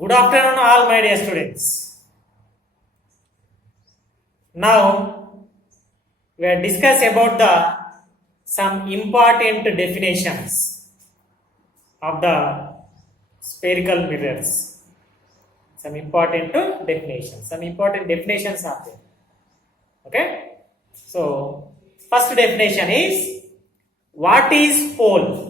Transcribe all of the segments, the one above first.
Good afternoon, all my dear students. Now we are discuss about the some important definitions of the spherical mirrors. Some important definitions are there. Okay. So first definition is, what is pole?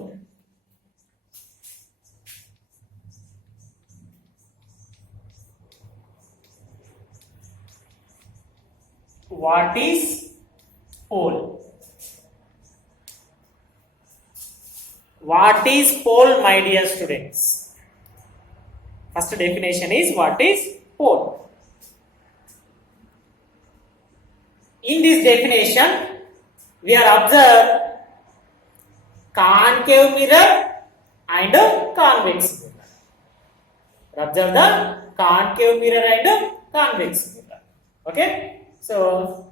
What is pole? What is pole, my dear students? First definition is, what is pole? In this definition, we are observe concave mirror and convex mirror. Observe the concave mirror and convex mirror. Okay. So,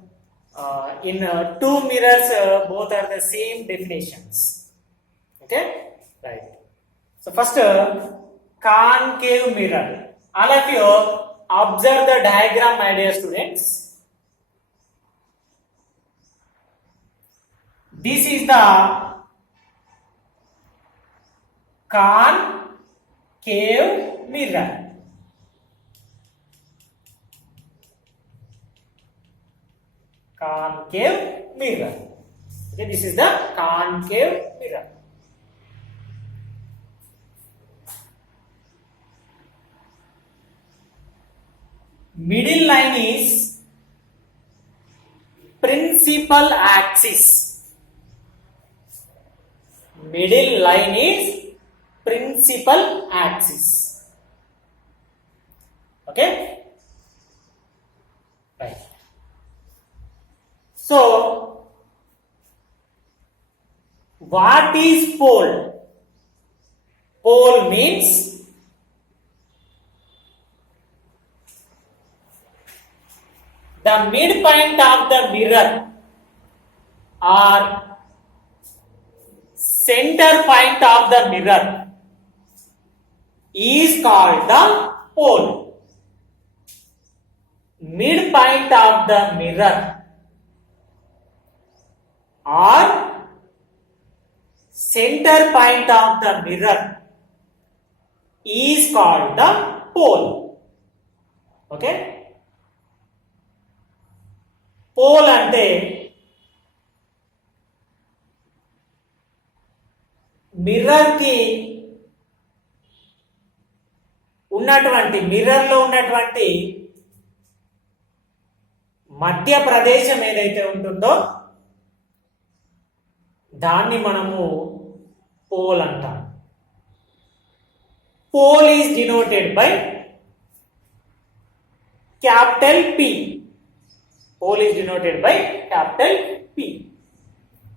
in two mirrors, both are the same definitions. Okay, right. So first, concave mirror. All of you observe the diagram, my dear students. This is the concave mirror. Concave mirror. Okay, this is the concave mirror. Middle line is principal axis. Middle line is principal axis. Okay? Right. So, what is pole? Pole means the midpoint of the mirror or center point of the mirror is called the pole. Midpoint of the mirror or center point of the mirror is called the pole. Okay? Pole అంటే mirror కి ఉన్నటువంటి mirror లో ఉన్నటువంటి మధ్య ప్రదేశం ఏదైతే ఉంటుందో దాన్ని మనము పోల్ అంటాం. Pole is denoted by capital P. Pole is denoted by capital P.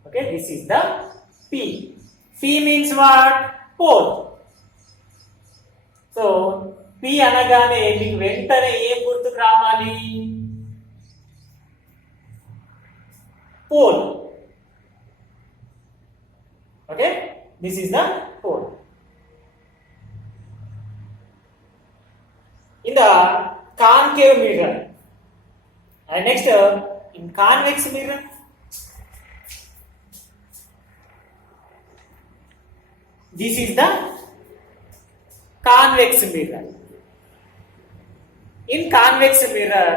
Okay, this is the P. P means what? Pole. So, P అనగానే మీకు వెంటనే ఏం గుర్తుకు రావాలి? Pole. Okay, this is the pole. In the concave mirror, and next, in convex mirror, this is the convex mirror. In convex mirror,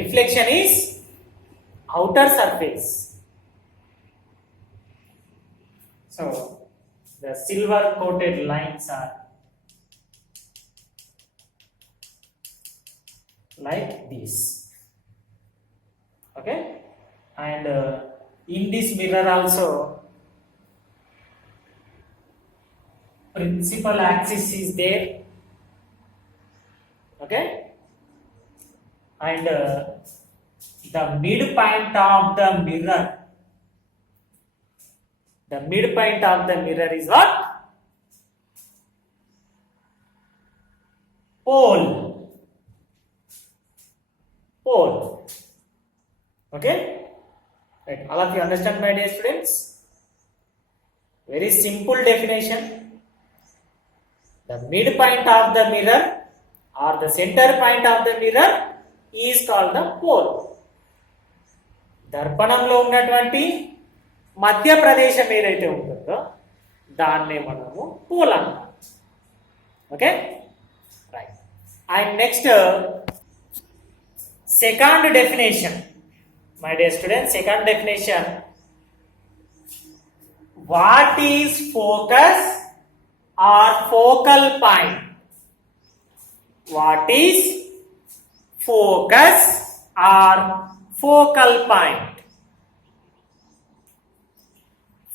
reflection is outer surface. So, the silver coated lines are like this. Okay, and in this mirror also principal axis is there. Okay, and the midpoint of the mirror, is what? Pole. Okay, right. All of you understand, my dear students? Very simple definition. The midpoint of the mirror or the center point of the mirror is called the pole. దర్పణంలో ఉన్నటువంటి మధ్య ప్రదేశం ఏదైతే ఉంటుందో దాన్నే మనము pole అంటాం. Okay, right. And next second definition, my dear students, second definition. What is focus or focal point? What is focus or focal point?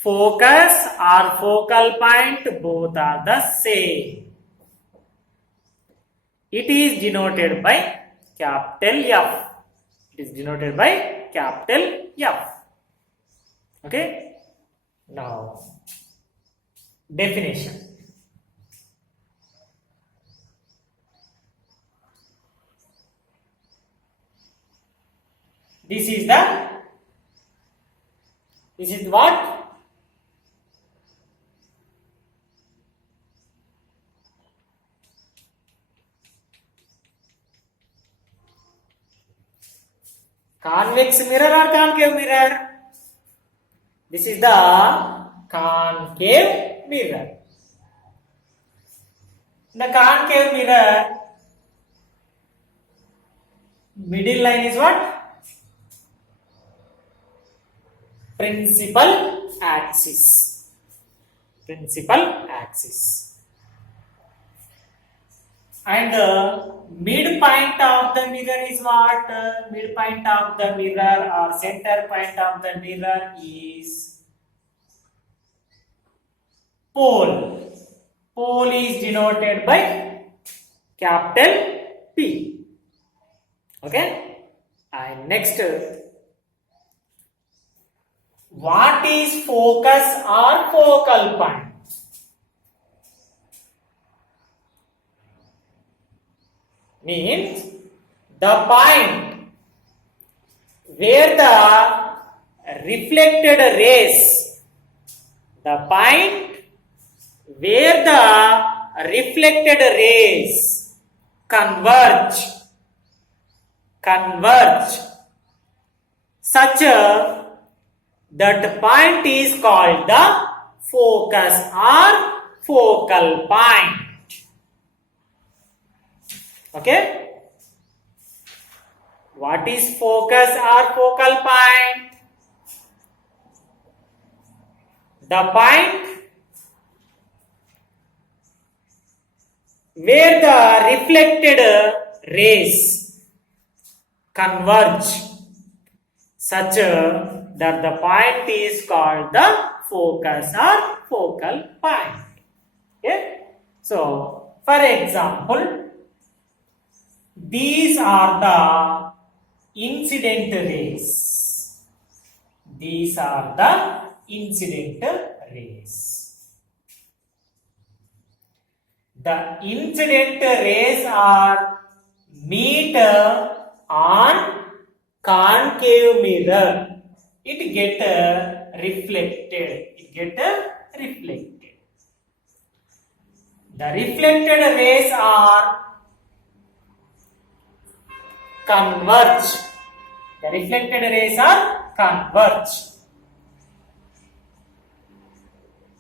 Focus or focal point both are the same. It is denoted by capital F. It is denoted by capital F. Okay. Now, definition. This is what? Convex mirror or concave mirror? This is the concave mirror. In the concave mirror, middle line is what? Principal axis. Principal axis. And midpoint of the mirror is what? Midpoint of the mirror or center point of the mirror is pole. Pole is denoted by capital P. Okay. And next, what is focus or focal point? Means the point where the reflected rays, the point where the reflected rays converge such that point is called the focus or focal point. Okay, what is focus or focal point? The point where the reflected rays converge such that the point is called the focus or focal point. Okay, so for example, these are the incident rays. These are the incident rays. The incident rays are meet on concave mirror. It get reflected. The reflected rays are converge. The reflected rays are converge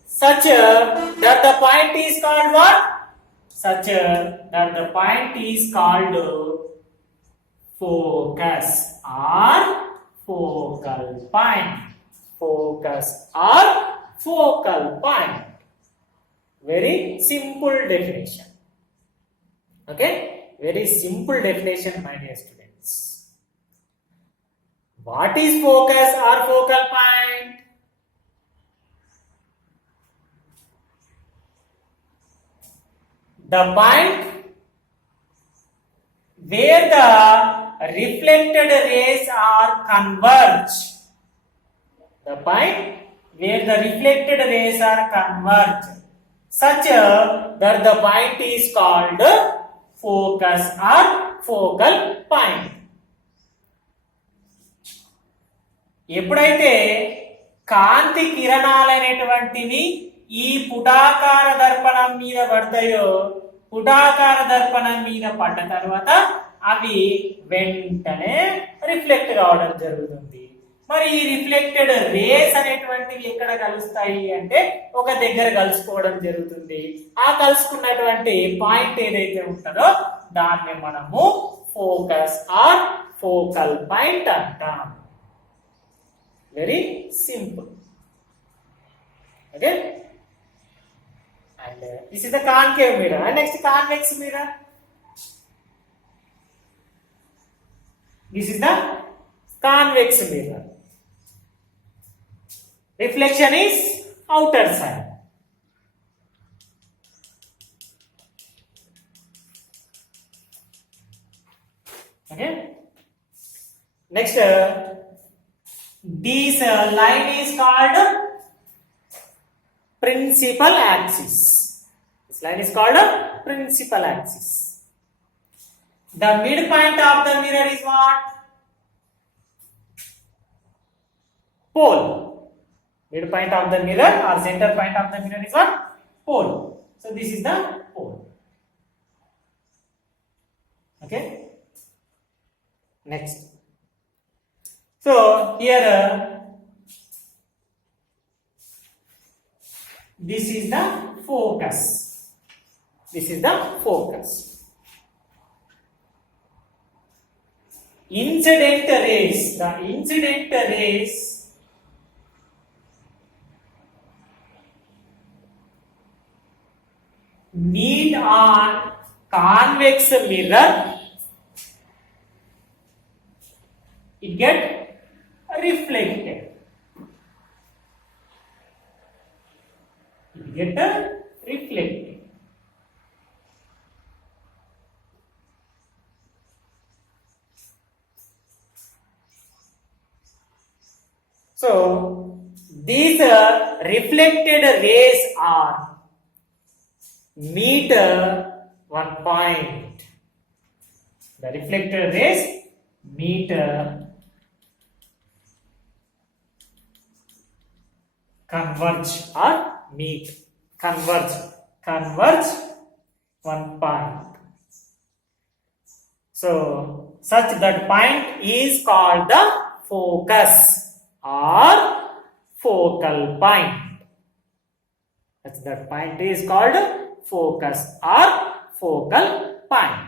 such that the point is called what? Such that the point is called focus or focal point. Focus or focal point. Very simple definition. Okay, very simple definition, my dear students. What is focus or focal point? The point where the reflected rays are converge. The point where the reflected rays are converge such that the point is called focus or focal point. ఎప్పుడైతే కాంతి కిరణాలు అనేటువంటివి ఈ పుటాకార దర్పణం మీద పడతాయో, పుటాకార దర్పణం మీద పడ్డ తర్వాత అవి వెంటనే రిఫ్లెక్ట్ కావడం జరుగుతుంది. మరి ఈ రిఫ్లెక్టెడ్ రేస్ అనేటువంటివి ఎక్కడ కలుస్తాయి అంటే ఒక దగ్గర కలుసుకోవడం జరుగుతుంది. ఆ కలుసుకున్నటువంటి పాయింట్ ఏదైతే ఉంటుందో దాన్ని మనము ఫోకస్ ఆర్ ఫోకల్ పాయింట్ అంటాం. Very simple. Okay, and this is the concave mirror. And next, convex mirror. This is the convex mirror. Reflection is outer side. Okay. Next, this line is called principal axis. This line is called principal axis. The midpoint of the mirror is what? Pole. Midpoint of the mirror or center point of the mirror is what? Pole. So this is the pole. Okay. Next. So here this is the focus. This is the focus. Incident rays. The incident rays meet on convex mirror. It get reflected. It get reflected. So these reflected rays are meet one point. The reflected rays meet converge or meet, converge one point. So such that point is called the focus or focal point. Such that point is called focus or focal point.